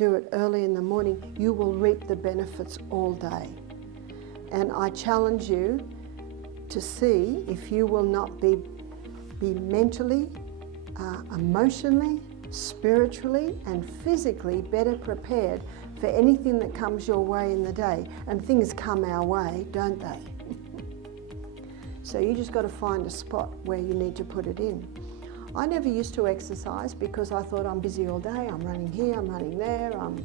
do it early in the morning, you will reap the benefits all day. And I challenge you to see if you will not be mentally, emotionally, spiritually and physically better prepared for anything that comes your way in the day. And things come our way, don't they? So you just got to find a spot where you need to put it in. I never used to exercise because I thought I'm busy all day, I'm running here, I'm running there, I'm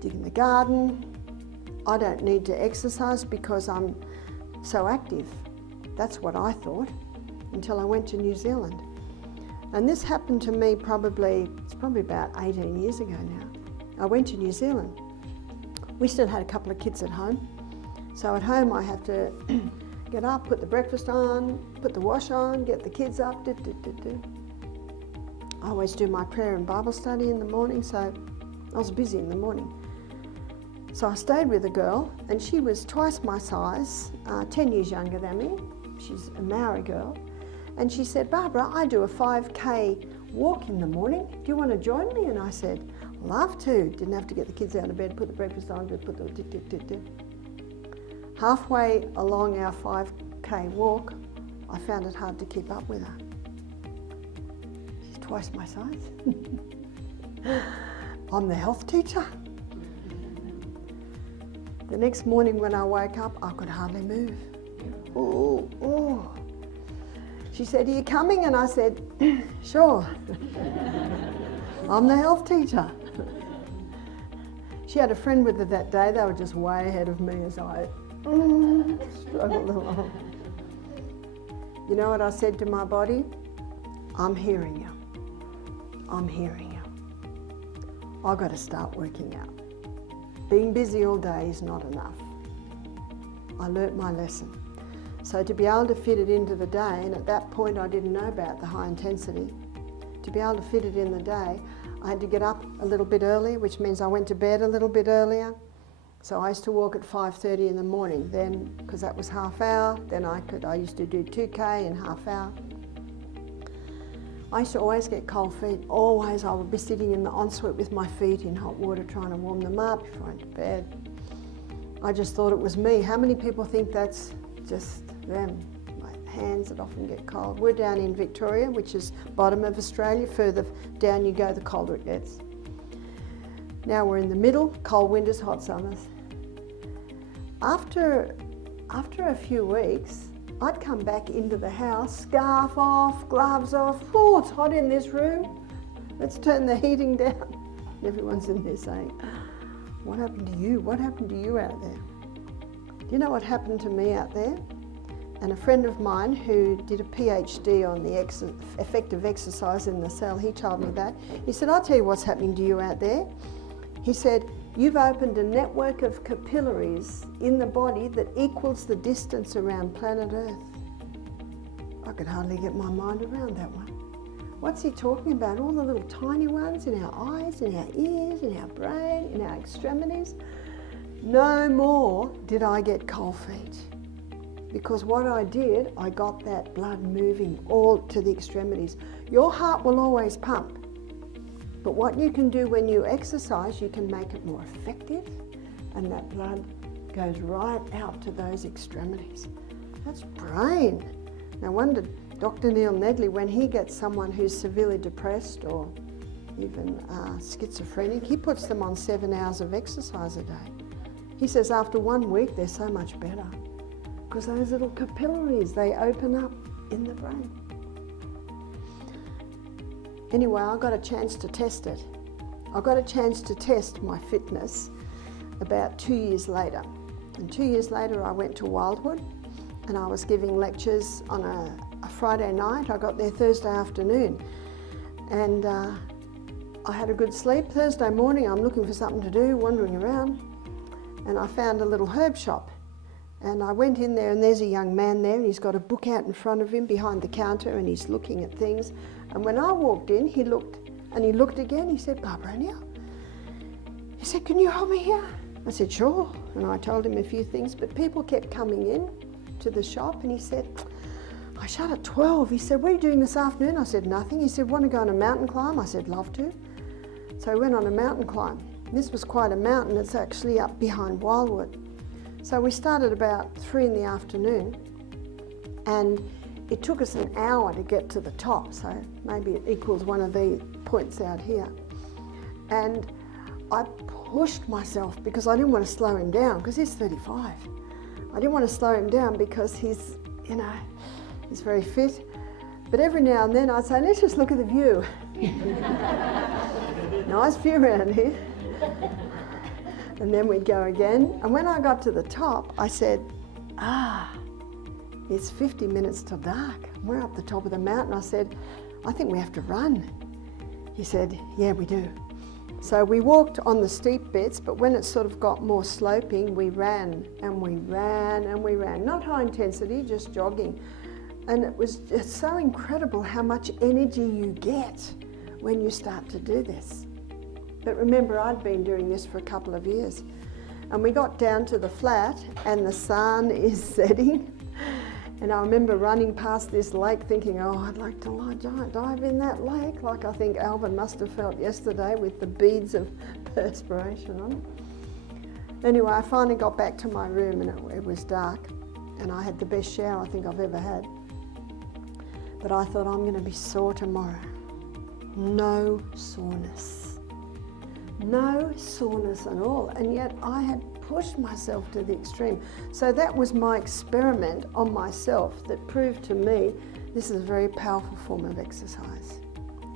digging the garden. I don't need to exercise because I'm so active. That's what I thought until I went to New Zealand. And this happened to me it's probably about 18 years ago now. I went to New Zealand. We still had a couple of kids at home. So at home I have to get up, put the breakfast on, put the wash on, get the kids up, I always do my prayer and Bible study in the morning, so I was busy in the morning. So I stayed with a girl, and she was twice my size, 10 years younger than me. She's a Maori girl. And she said, Barbara, I do a 5K walk in the morning. Do you want to join me? And I said, love to. Didn't have to get the kids out of bed, put the breakfast on, put the Halfway along our 5K walk, I found it hard to keep up with her. She's twice my size. I'm the health teacher. The next morning when I woke up, I could hardly move. Oh. She said, are you coming? And I said, sure. I'm the health teacher. She had a friend with her that day. They were just way ahead of me as I struggled along. You know what I said to my body? I'm hearing you. I'm hearing you. I've got to start working out. Being busy all day is not enough. I learnt my lesson. So to be able to fit it into the day, and at that point I didn't know about the high intensity, to be able to fit it in the day, I had to get up a little bit early, which means I went to bed a little bit earlier. So I used to walk at 5:30 in the morning then, because that was half hour. Then I used to do 2K in half hour. I used to always get cold feet, always. I would be sitting in the ensuite with my feet in hot water trying to warm them up before I went to bed. I just thought it was me. How many people think that's just them? My hands that often get cold. We're down in Victoria, which is bottom of Australia. Further down you go, the colder it gets. Now we're in the middle, cold winters, hot summers. After a few weeks, I'd come back into the house, scarf off, gloves off. Oh, it's hot in this room. Let's turn the heating down. Everyone's in there saying, what happened to you? What happened to you out there? Do you know what happened to me out there? And a friend of mine who did a PhD on the effect of exercise in the cell, he told me that. He said, I'll tell you what's happening to you out there. He said, you've opened a network of capillaries in the body that equals the distance around planet Earth. I could hardly get my mind around that one. What's he talking about? All the little tiny ones in our eyes, in our ears, in our brain, in our extremities. No more did I get cold feet. Because what I did, I got that blood moving all to the extremities. Your heart will always pump. But what you can do when you exercise, you can make it more effective, and that blood goes right out to those extremities. That's brain. No wonder Dr. Neil Nedley, when he gets someone who's severely depressed or even schizophrenic, he puts them on 7 hours of exercise a day. He says after 1 week, they're so much better because those little capillaries, they open up in the brain. Anyway, I got a chance to test it. I got a chance to test my fitness about 2 years later. And 2 years later, I went to Wildwood and I was giving lectures on a Friday night. I got there Thursday afternoon and I had a good sleep. Thursday morning, I'm looking for something to do, wandering around, and I found a little herb shop. And I went in there and there's a young man there and he's got a book out in front of him behind the counter and he's looking at things. And when I walked in, he looked and he looked again. He said, Barbara, he said, can you help me here? I said, sure. And I told him a few things, but people kept coming in to the shop and he said, I shut at 12. He said, what are you doing this afternoon? I said, nothing. He said, want to go on a mountain climb? I said, love to. So we went on a mountain climb. This was quite a mountain. It's actually up behind Wildwood. So we started about 3 in the afternoon, and it took us an hour to get to the top, so maybe it equals one of the points out here. And I pushed myself because I didn't want to slow him down, because he's 35. I didn't want to slow him down because he's, he's very fit. But every now and then I'd say, let's just look at the view. Nice view around here. And then we'd go again. And when I got to the top, I said, it's 50 minutes till dark. We're up the top of the mountain. I said, I think we have to run. He said, yeah, we do. So we walked on the steep bits, but when it sort of got more sloping, we ran and we ran and we ran. Not high intensity, just jogging. And it's so incredible how much energy you get when you start to do this. But remember, I'd been doing this for a couple of years. And we got down to the flat and the sun is setting. And I remember running past this lake thinking, oh, I'd like to dive in that lake, like I think Alvin must have felt yesterday with the beads of perspiration on it. Anyway, I finally got back to my room and it was dark, and I had the best shower I think I've ever had. But I thought, I'm going to be sore tomorrow. No soreness. No soreness at all. And yet I had pushed myself to the extreme. So that was my experiment on myself that proved to me this is a very powerful form of exercise.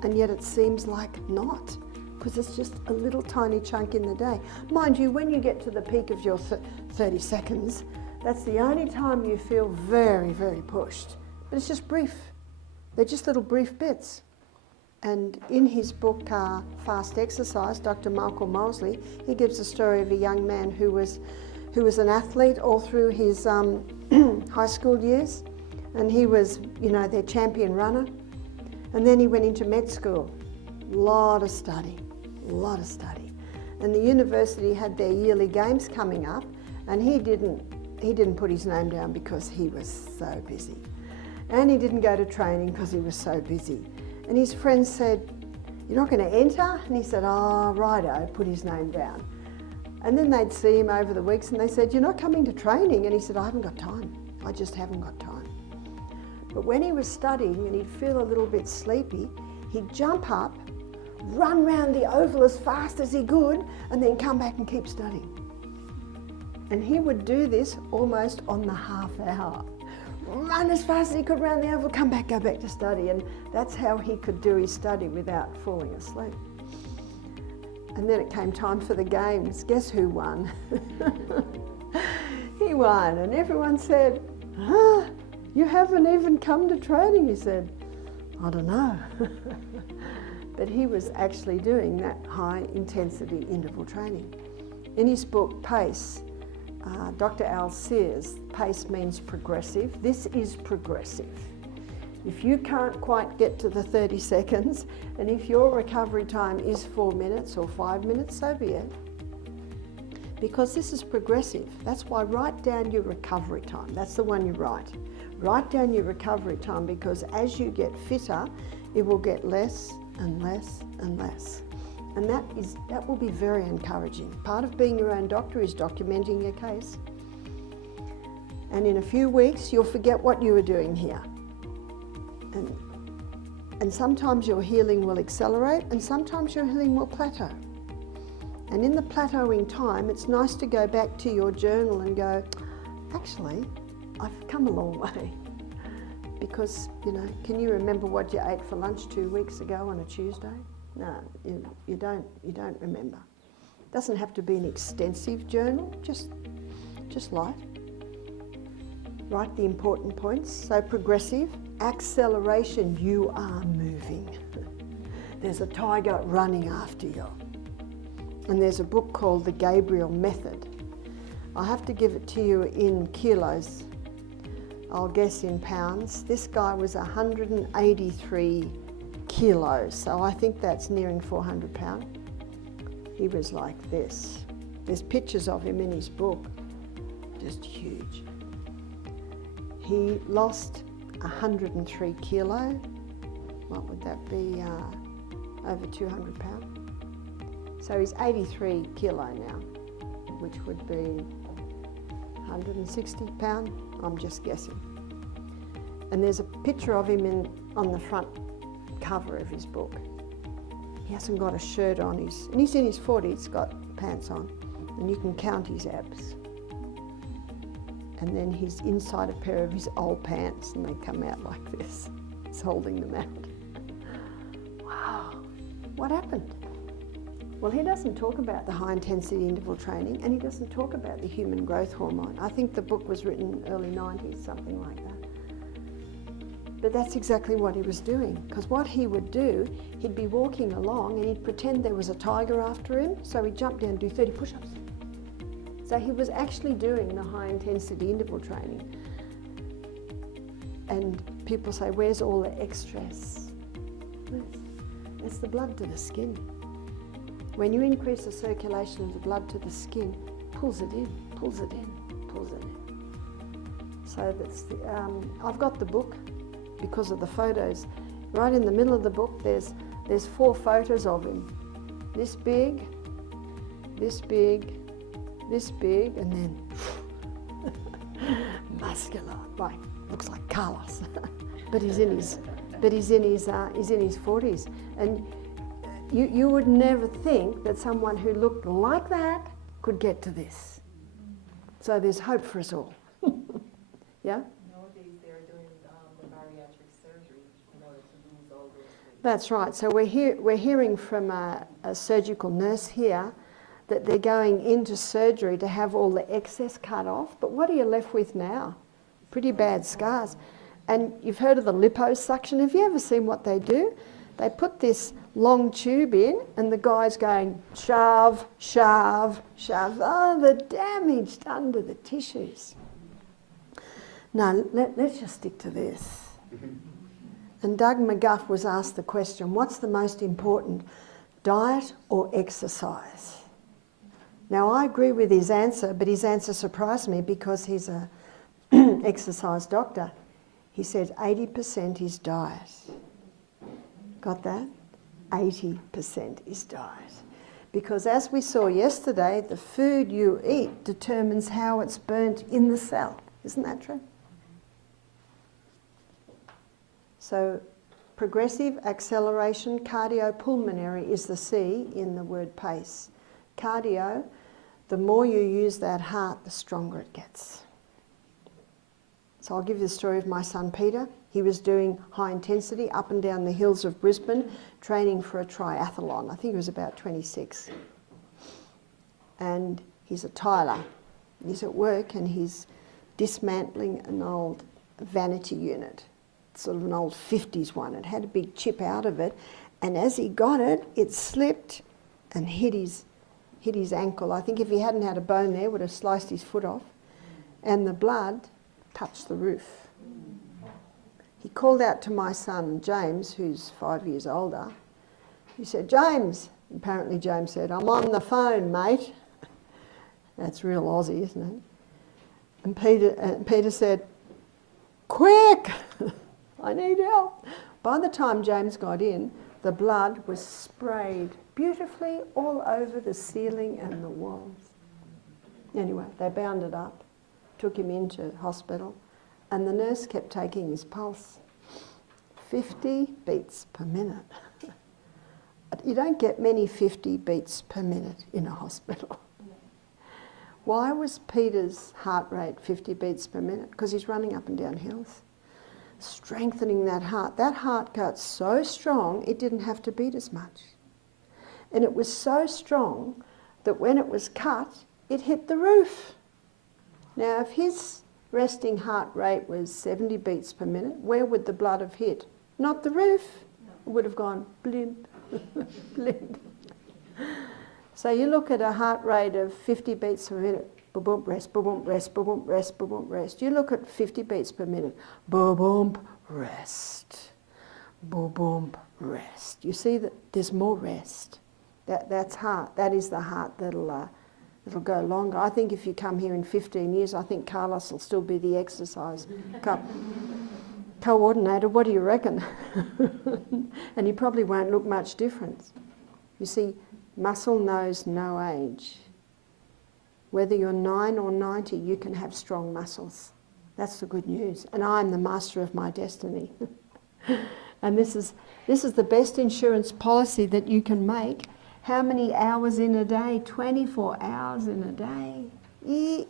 And yet it seems like not, because it's just a little tiny chunk in the day. Mind you, when you get to the peak of your 30 seconds, that's the only time you feel very, very pushed. But it's just brief. They're just little brief bits. And in his book, Fast Exercise, Dr. Michael Mosley, he gives a story of a young man who was an athlete all through his high school years. And he was, their champion runner. And then he went into med school. Lot of study. And the university had their yearly games coming up, and he didn't put his name down because he was so busy. And he didn't go to training because he was so busy. And his friends said, you're not going to enter? And he said, oh, righto, put his name down. And then they'd see him over the weeks and they said, you're not coming to training? And he said, I haven't got time. I just haven't got time. But when he was studying and he'd feel a little bit sleepy, he'd jump up, run round the oval as fast as he could, and then come back and keep studying. And he would do this almost on the half hour. Run as fast as he could around the oval, come back, go back to study. And that's how he could do his study without falling asleep. And then it came time for the games. Guess who won? He won. And everyone said, you haven't even come to training. He said, I don't know. But he was actually doing that high intensity interval training. In his book, Pace, Dr. Al Sears, PACE means progressive. This is progressive. If you can't quite get to the 30 seconds, and if your recovery time is 4 minutes or 5 minutes, so be it. Because this is progressive. That's why write down your recovery time. That's the one you write. Write down your recovery time, because as you get fitter, it will get less and less and less. And that will be very encouraging. Part of being your own doctor is documenting your case. And in a few weeks, you'll forget what you were doing here. And sometimes your healing will accelerate, and sometimes your healing will plateau. And in the plateauing time, it's nice to go back to your journal and go, actually, I've come a long way. Because, can you remember what you ate for lunch 2 weeks ago on a Tuesday? No, you don't remember. It doesn't have to be an extensive journal, just light. Write the important points. So progressive, acceleration, you are moving. There's a tiger running after you. And there's a book called The Gabriel Method. I have to give it to you in kilos. I'll guess in pounds. This guy was 183 kilos, so I think that's nearing 400 pounds. He was like this. There's pictures of him in his book, just huge. He lost 103 kilo. What would that be? Over 200 pounds. So he's 83 kilo now, which would be 160 pound, I'm just guessing. And there's a picture of him on the front cover of his book. He hasn't got a shirt on, and he's in his 40s, he's got pants on, and you can count his abs. And then he's inside a pair of his old pants, and they come out like this. He's holding them out. Wow, what happened? Well, he doesn't talk about the high intensity interval training, and he doesn't talk about the human growth hormone. I think the book was written early 90s, something like that. But that's exactly what he was doing, because what he would do, he'd be walking along and he'd pretend there was a tiger after him, so he'd jump down and do 30 push-ups. So he was actually doing the high intensity interval training. And people say, where's all the extras? That's the blood to the skin. When you increase the circulation of the blood to the skin, pulls it in, pulls it in, pulls it in. So that's I've got the book because of the photos. Right in the middle of the book, there's 4 photos of him. This big, this big, this big, and then muscular, like looks like Carlos. But he's in his 40s, and you would never think that someone who looked like that could get to this. So there's hope for us all. Yeah. Nowadays they're doing the bariatric surgery in order to lose all those things. That's right. So we're hearing from a surgical nurse here that they're going into surgery to have all the excess cut off. But what are you left with now? Pretty bad scars. And you've heard of the liposuction. Have you ever seen what they do? They put this long tube in and the guy's going shove, shove, shove. Oh, the damage done to the tissues. No, let's just stick to this. And Doug McGuff was asked the question, what's the most important, diet or exercise? Now, I agree with his answer, but his answer surprised me because he's a exercise doctor. He said 80% is diet. Got that? 80% is diet. Because as we saw yesterday, the food you eat determines how it's burnt in the cell. Isn't that true? So progressive acceleration cardiopulmonary is the C in the word pace. Cardio, the more you use that heart, the stronger it gets. So I'll give you the story of my son Peter. He was doing high intensity up and down the hills of Brisbane, training for a triathlon. I think he was about 26. And he's a tiler. He's at work and he's dismantling an old vanity unit, sort of an old 50s one. It had a big chip out of it, and as he got it, it slipped and hit his ankle. I think if he hadn't had a bone there, it would have sliced his foot off, and the blood touched the roof. He called out to my son, James, who's 5 years older. He said, James. Apparently James said, I'm on the phone, mate. That's real Aussie, isn't it? And Peter said, quick, I need help. By the time James got in, the blood was sprayed beautifully all over the ceiling and the walls. Anyway, they bound it up, took him into hospital, and the nurse kept taking his pulse. 50 beats per minute. You don't get many 50 beats per minute in a hospital. Why was Peter's heart rate 50 beats per minute? Because he's running up and down hills. Strengthening that heart. That heart got so strong, it didn't have to beat as much. And it was so strong that when it was cut, it hit the roof. Now, if his resting heart rate was 70 beats per minute, where would the blood have hit? Not the roof. It would have gone blimp, blimp. So you look at a heart rate of 50 beats per minute, boom, rest, boom, rest, boom, rest, boom, rest. You look at 50 beats per minute, boom, rest, boom, rest. You see that there's more rest. That's heart. That is the heart that'll go longer. I think if you come here in 15 years, I think Carlos will still be the exercise coordinator. What do you reckon? And he probably won't look much different. You see, Muscle knows no age. Whether you're 9 or 90, you can have strong muscles. That's the good news. And I'm the master of my destiny. And this is the best insurance policy that you can make. How many hours in a day? 24 hours in a day.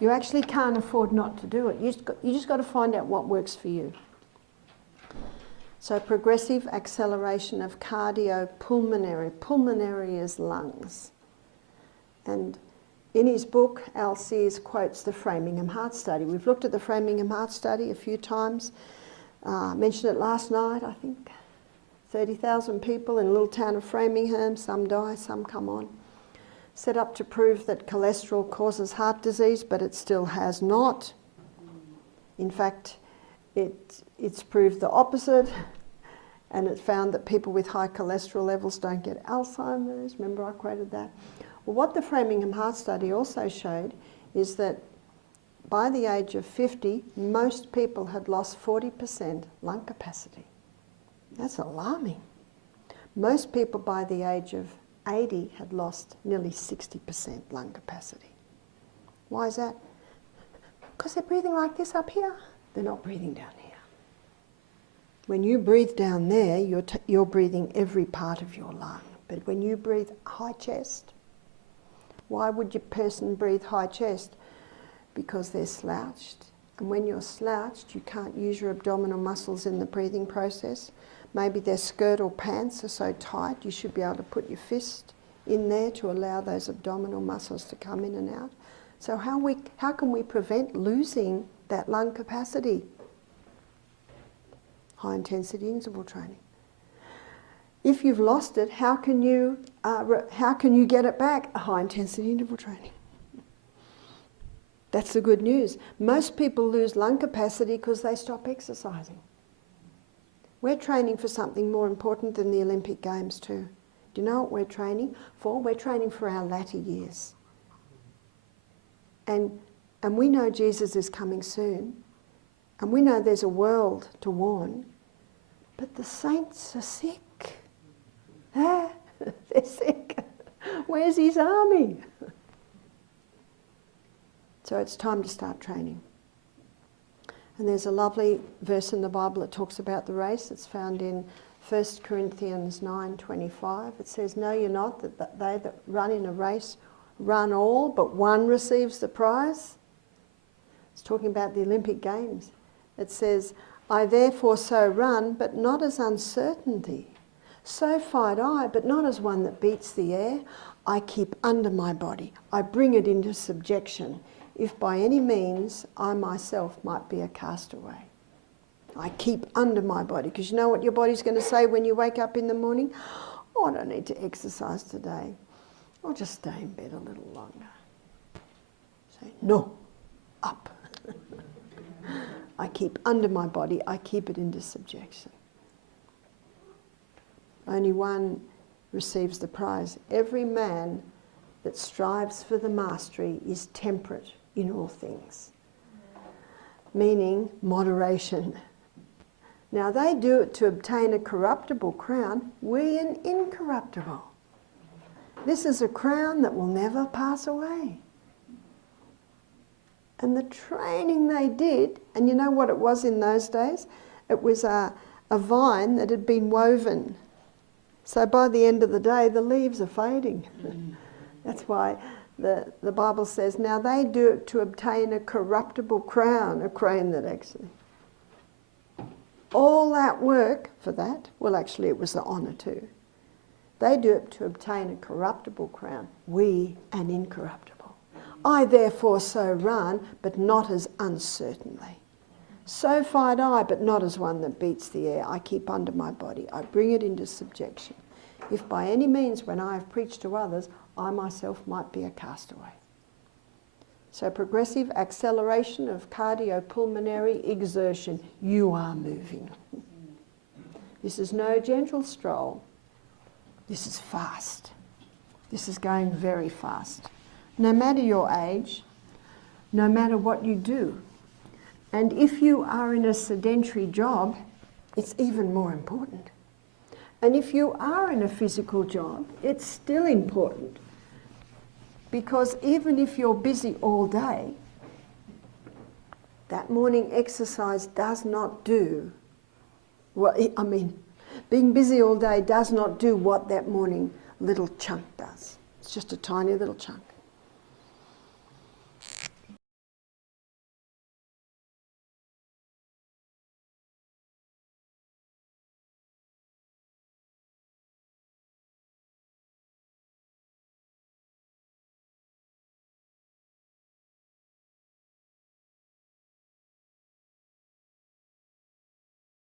You actually can't afford not to do it. You just got to find out what works for you. So progressive acceleration of cardiopulmonary. Pulmonary is lungs. And in his book, Al Sears quotes the Framingham Heart Study. We've looked at the Framingham Heart Study a few times. Mentioned it last night, I think. 30,000 people in a little town of Framingham. Some die, some come on. Set up to prove that cholesterol causes heart disease, but it still has not. In fact, it's proved the opposite, and it found that people with high cholesterol levels don't get Alzheimer's. Remember I quoted that? Well, what the Framingham Heart Study also showed is that by the age of 50, most people had lost 40% lung capacity. That's alarming. Most people by the age of 80 had lost nearly 60% lung capacity. Why is that? Because they're breathing like this up here. They're not breathing down here. When you breathe down there, you're breathing every part of your lung. But when you breathe high chest, why would your person breathe high chest? Because they're slouched. And when you're slouched, you can't use your abdominal muscles in the breathing process. Maybe their skirt or pants are so tight, you should be able to put your fist in there to allow those abdominal muscles to come in and out. So how can we prevent losing that lung capacity? High intensity interval training. If you've lost it, how can you get it back? High intensity interval training. That's the good news. Most people lose lung capacity because they stop exercising. We're training for something more important than the Olympic Games too. Do you know what we're training for? We're training for our latter years. And we know Jesus is coming soon. And we know there's a world to warn. But the saints are sick. They're sick. Where's his army? So it's time to start training. And there's a lovely verse in the Bible that talks about the race. It's found in 1 Corinthians 9:25. It says, "Know you not that they that run in a race run all, but one receives the prize?" It's talking about the Olympic Games. It says, "I therefore so run, but not as uncertainty. So fight I, but not as one that beats the air. I keep under my body. I bring it into subjection, if by any means I myself might be a castaway." I keep under my body, because you know what your body's going to say when you wake up in the morning? "Oh, I don't need to exercise today. I'll just stay in bed a little longer." Say, "No, up." I keep under my body, I keep it into subjection. Only one receives the prize. Every man that strives for the mastery is temperate in all things. Meaning moderation. Now they do it to obtain a corruptible crown, we an incorruptible. This is a crown that will never pass away. And the training they did, and you know what it was in those days? It was a vine that had been woven. So by the end of the day, the leaves are fading. That's why the Bible says, now they do it to obtain a corruptible crown, a crown that actually... All that work for that, well actually it was the honour too. They do it to obtain a corruptible crown, we an incorruptible. I therefore so run, but not as uncertainly. So fight I, but not as one that beats the air. I keep under my body. I bring it into subjection. If by any means when I have preached to others, I myself might be a castaway. So progressive acceleration of cardiopulmonary exertion. You are moving. This is no gentle stroll. This is fast. This is going very fast. No matter your age, no matter what you do. And if you are in a sedentary job, it's even more important. And if you are in a physical job, it's still important. Because even if you're busy all day, that morning exercise does not do, well, I mean, being busy all day does not do what that morning little chunk does. It's just a tiny little chunk.